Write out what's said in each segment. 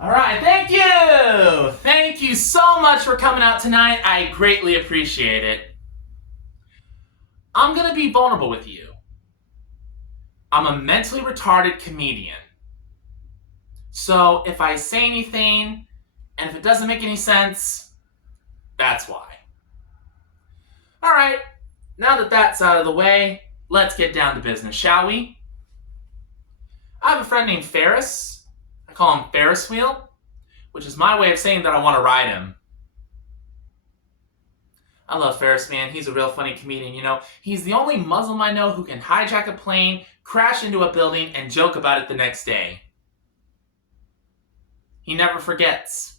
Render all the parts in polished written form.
All right, thank you! Thank you so much for coming out tonight. I greatly appreciate it. I'm gonna be vulnerable with you. I'm a mentally retarded comedian. So if I say anything, and if it doesn't make any sense, that's why. All right, now that that's out of the way, let's get down to business, shall we? I have a friend named Ferris. I call him Ferris Wheel, which is my way of saying that I want to ride him. I love Ferris, man. He's a real funny comedian, you know. He's the only Muslim I know who can hijack a plane, crash into a building, and joke about it the next day. He never forgets.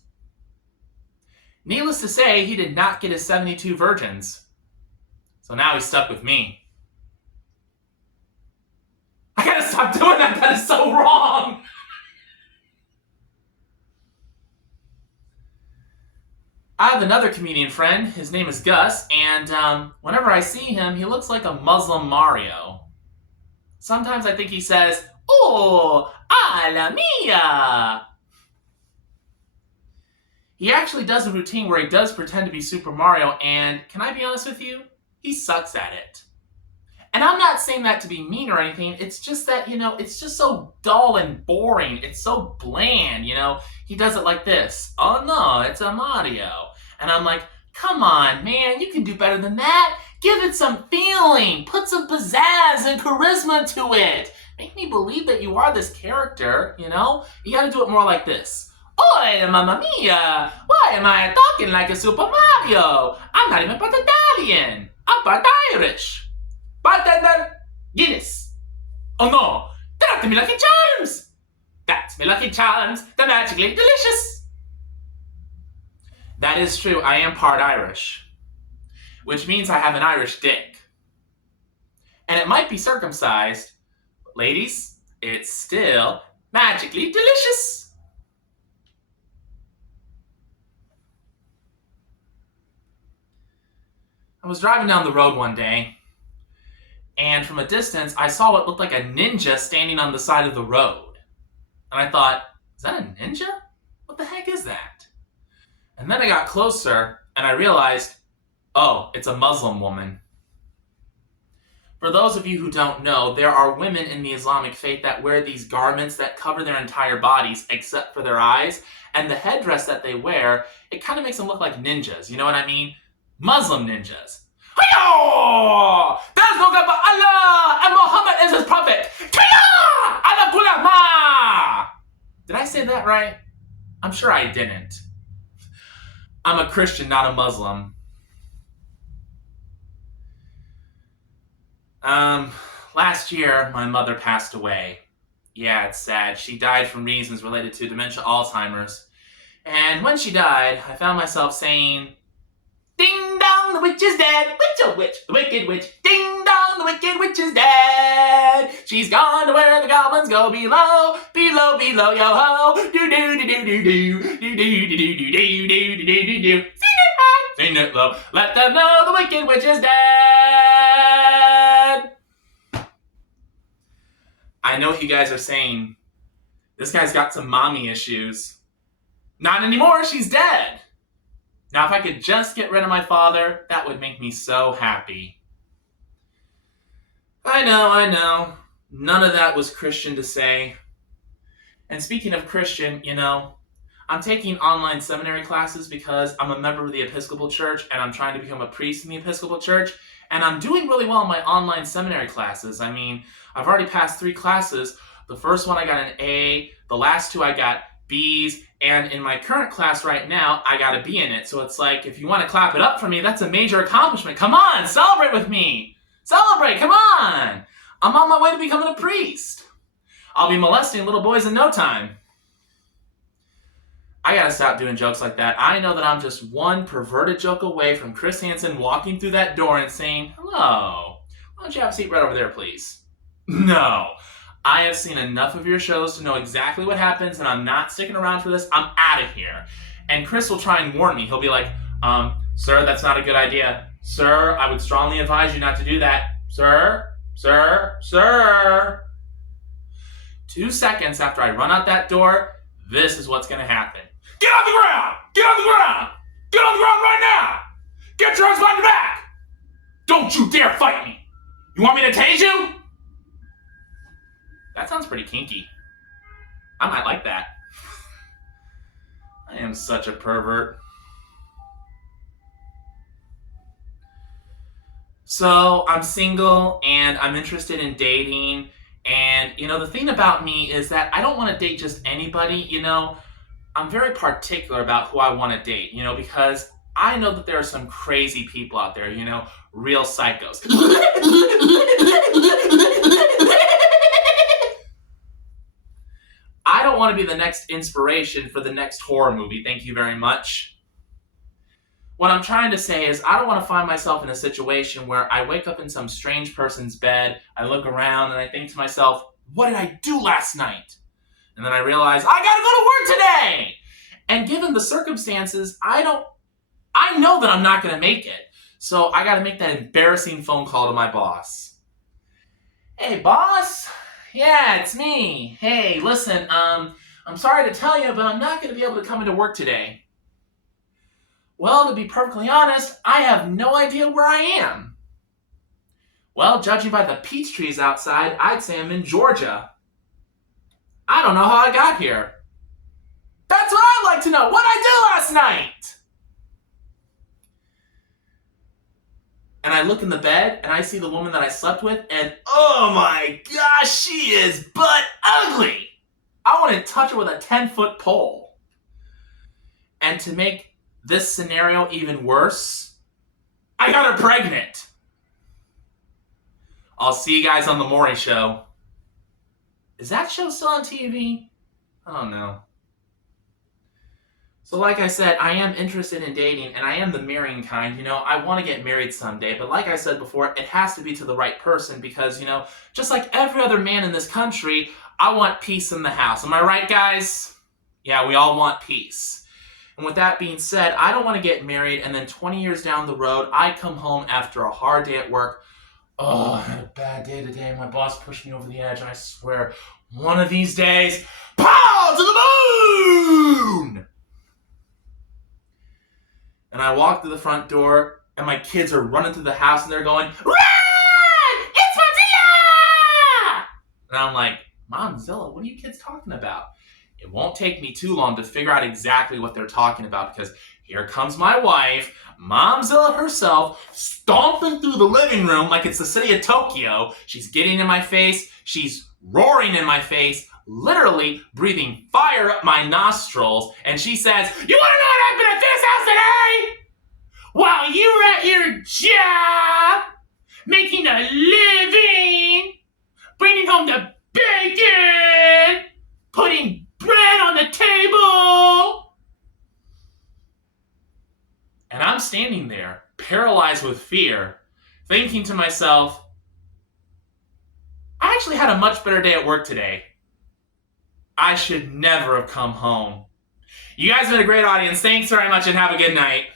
Needless to say, he did not get his 72 virgins. So now he's stuck with me. I gotta stop doing that. That is so wrong. I have another comedian friend. His name is Gus, and whenever I see him, he looks like a Muslim Mario. Sometimes I think he says, "Oh, a la mia." He actually does a routine where he does pretend to be Super Mario, and can I be honest with you? He sucks at it. And I'm not saying that to be mean or anything. It's just that, it's just so dull and boring. It's so bland, He does it like this. "Oh no, it's a Mario." And I'm like, come on, man, you can do better than that. Give it some feeling. Put some pizzazz and charisma to it. Make me believe that you are this character, You gotta do it more like this. "Oi, mamma mia! Why am I talking like a Super Mario? I'm not even part Italian. I'm part Irish. Bartender, Guinness. Oh no, they're not me Lucky Charms. That's me Lucky Charms. They're magically delicious." That is true. I am part Irish, which means I have an Irish dick. And it might be circumcised, but ladies, it's still magically delicious. I was driving down the road one day, and from a distance, I saw what looked like a ninja standing on the side of the road. And I thought, is that a ninja? What the heck is that? And then I got closer, and I realized, oh, it's a Muslim woman. For those of you who don't know, there are women in the Islamic faith that wear these garments that cover their entire bodies except for their eyes, and the headdress that they wear, it kind of makes them look like ninjas, you know what I mean? Muslim ninjas. Hiyo! There's no God but Allah, and Muhammad is his prophet. Kaya! Ala kulama! Did I say that right? I'm sure I didn't. I'm a Christian, not a Muslim. Last year, my mother passed away. Yeah, it's sad. She died from reasons related to dementia, Alzheimer's. And when she died, I found myself saying, "Ding dong, the witch is dead. Witch, oh witch, the wicked witch. Ding dong, the wicked witch is dead. She's gone to where the goblins go below, below, below, yo ho. Do do do do do do do do do do do do do do do do. Sing it high, sing it low. Let them know the wicked witch is dead." I know what you guys are saying. This guy's got some mommy issues. Not anymore. She's dead. Now, if I could just get rid of my father, that would make me so happy. I know. None of that was Christian to say. And speaking of Christian, I'm taking online seminary classes because I'm a member of the Episcopal Church and I'm trying to become a priest in the Episcopal Church. And I'm doing really well in my online seminary classes. I mean, I've already passed 3 classes. The first one I got an A. The last 2 I got B's, and in my current class right now, I got a B in it. So it's like, if you want to clap it up for me, that's a major accomplishment. Come on, celebrate with me. Celebrate, come on. I'm on my way to becoming a priest. I'll be molesting little boys in no time. I gotta stop doing jokes like that. I know that I'm just one perverted joke away from Chris Hansen walking through that door and saying, "Hello, why don't you have a seat right over there, please?" No. I have seen enough of your shows to know exactly what happens, and I'm not sticking around for this. I'm out of here. And Chris will try and warn me. He'll be like, "Sir, that's not a good idea. Sir, I would strongly advise you not to do that. Sir. 2 seconds after I run out that door, this is what's going to happen. Get on the ground! Get on the ground! Get on the ground right now! Get your hands behind your back! Don't you dare fight me! You want me to tase you? That sounds pretty kinky. I might like that. I am such a pervert. So, I'm single and I'm interested in dating. And, the thing about me is that I don't want to date just anybody, I'm very particular about who I want to date, because I know that there are some crazy people out there, real psychos. I don't want to be the next inspiration for the next horror movie, thank you very much. What I'm trying to say is I don't want to find myself in a situation where I wake up in some strange person's bed, I look around and I think to myself, what did I do last night? And then I realize, I gotta go to work today! And given the circumstances, I know that I'm not gonna make it. So I gotta make that embarrassing phone call to my boss. Hey, boss? Yeah, it's me. Hey, listen, I'm sorry to tell you, but I'm not gonna be able to come into work today. Well, to be perfectly honest, I have no idea where I am. Well, judging by the peach trees outside, I'd say I'm in Georgia. I don't know how I got here. That's what I'd like to know. What'd I do last night? And I look in the bed and I see the woman that I slept with and oh my gosh, she is butt ugly. I want to touch her with a 10-foot pole. And to make this scenario even worse, I got her pregnant. I'll see you guys on the morning show. Is that show still on TV? I don't know. So like I said, I am interested in dating, and I am the marrying kind. I want to get married someday, but like I said before, it has to be to the right person because, just like every other man in this country, I want peace in the house. Am I right, guys? Yeah, we all want peace. And with that being said, I don't want to get married, and then 20 years down the road, I come home after a hard day at work. Oh, I had a bad day today. My boss pushed me over the edge, and I swear, one of these days, pow, to the moon! And I walk through the front door, and my kids are running through the house, and they're going, run! It's Mozilla! And I'm like, Momzilla, what are you kids talking about? It won't take me too long to figure out exactly what they're talking about, because here comes my wife, Momzilla herself, stomping through the living room like it's the city of Tokyo. She's getting in my face. She's roaring in my face, literally breathing fire up my nostrils. And she says, you want to know what happened at this house today? While you were at your job, making a living, bringing home the bacon, putting bread on the table. And I'm standing there, paralyzed with fear, thinking to myself, I actually had a much better day at work today. I should never have come home. You guys have been a great audience. Thanks very much and have a good night.